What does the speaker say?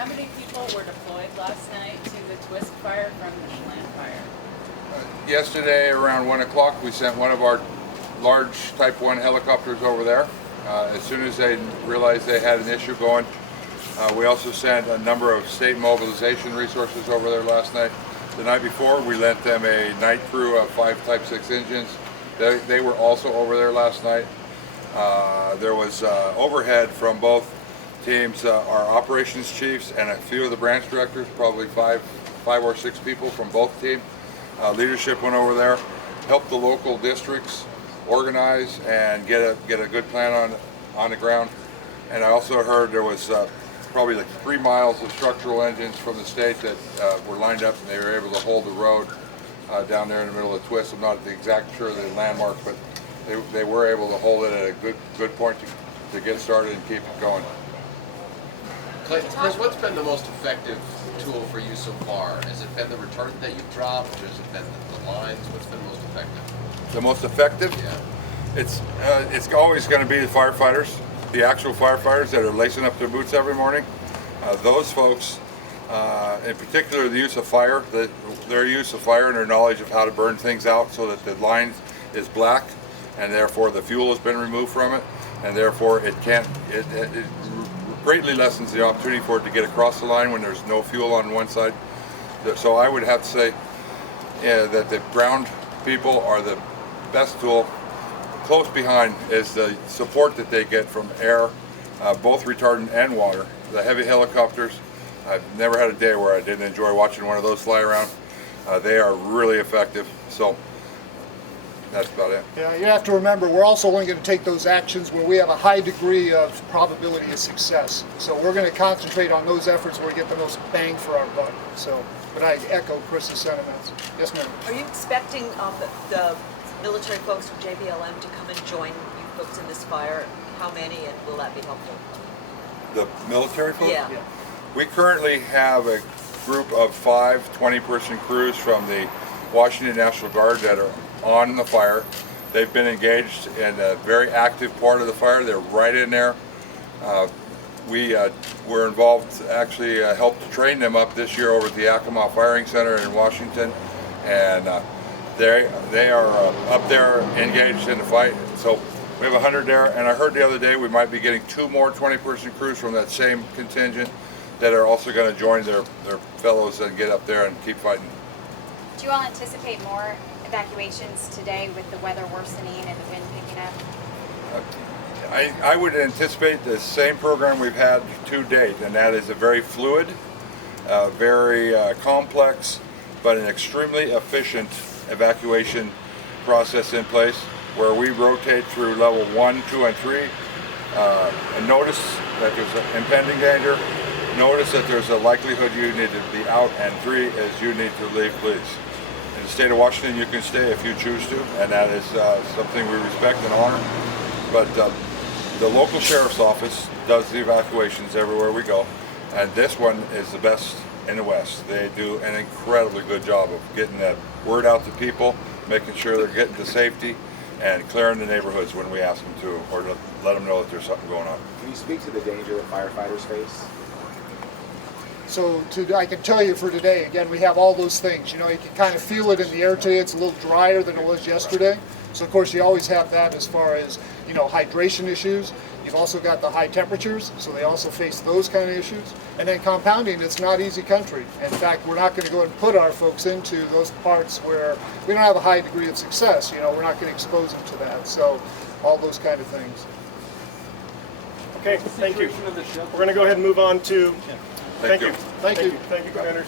How many people were deployed last night to the twist fire from the McFarlandFire? Yesterday around 1 o'clock we sent one of our large Type 1 helicopters over there. As soon as they realized they had an issue going, we also sent a number of state mobilization resources over there last night. The night before we lent them a night crew of 5 Type 6 engines. They were also over there last night. There was overhead from both teams, our operations chiefs and a few of the branch directors, probably five or six people from both teams. Leadership went over there, helped the local districts organize and get a good plan on the ground. And I also heard there was probably like 3 miles of structural engines from the state that were lined up, and they were able to hold the road down there in the middle of the twist. I'm not exactly sure of the landmark, but they were able to hold it at a good point to get started and keep it going. Chris, what's been the most effective tool for you so far? Has it been the retardant that you've dropped, or has it been the lines? What's been most effective? The most effective? Yeah. It's always going to be the firefighters, the actual firefighters that are lacing up their boots every morning. Those folks, in particular the use of fire, their use of fire and their knowledge of how to burn things out so that the line is black and therefore the fuel has been removed from it, and therefore it greatly lessens the opportunity for it to get across the line when there's no fuel on one side. So I would have to say that the ground people are the best tool. Close behind is the support that they get from air, both retardant and water. The heavy helicopters, I've never had a day where I didn't enjoy watching one of those fly around. They are really effective. So that's about it. Yeah, you have to remember, we're also only going to take those actions where we have a high degree of probability of success. So we're going to concentrate on those efforts where we get the most bang for our buck. So, but I echo Chris's sentiments. Yes, ma'am. Are you expecting the military folks from JBLM to come and join you folks in this fire? How many, and will that be helpful? The military folks? Yeah. We currently have a group of 5 20-person crews from the Washington National Guard that are on the fire. They've been engaged in a very active part of the fire. They're right in there. We were involved, actually helped train them up this year over at the Yakima Firing Center in Washington, and they are up there engaged in the fight. So we have 100 there, and I heard the other day we might be getting 2 more 20-person crews from that same contingent that are also going to join their fellows and get up there and keep fighting. Do you all anticipate more evacuations today with the weather worsening and the wind picking up? I would anticipate the same program we've had to date, and that is a very fluid, very complex, but an extremely efficient evacuation process in place where we rotate through level 1, 2, and 3, and notice that there's an impending danger, notice that there's a likelihood you need to be out, and 3 is you need to leave, please. In the state of Washington, you can stay if you choose to, and that is something we respect and honor. But the local sheriff's office does the evacuations everywhere we go, and this one is the best in the West. They do an incredibly good job of getting that word out to people, making sure they're getting to safety, and clearing the neighborhoods when we ask them to, or to let them know that there's something going on. Can you speak to the danger that firefighters face? So I can tell you for today, again, we have all those things. You know, you can kind of feel it in the air today. It's a little drier than it was yesterday. So of course you always have that as far as, you know, hydration issues. You've also got the high temperatures, so they also face those kind of issues. And then compounding, it's not easy country. In fact, we're not going to go and put our folks into those parts where we don't have a high degree of success. You know, we're not going to expose them to that. So all those kind of things. Okay, thank you. We're going to go ahead and move on to. Thank you. Thank you. Thank you, commanders.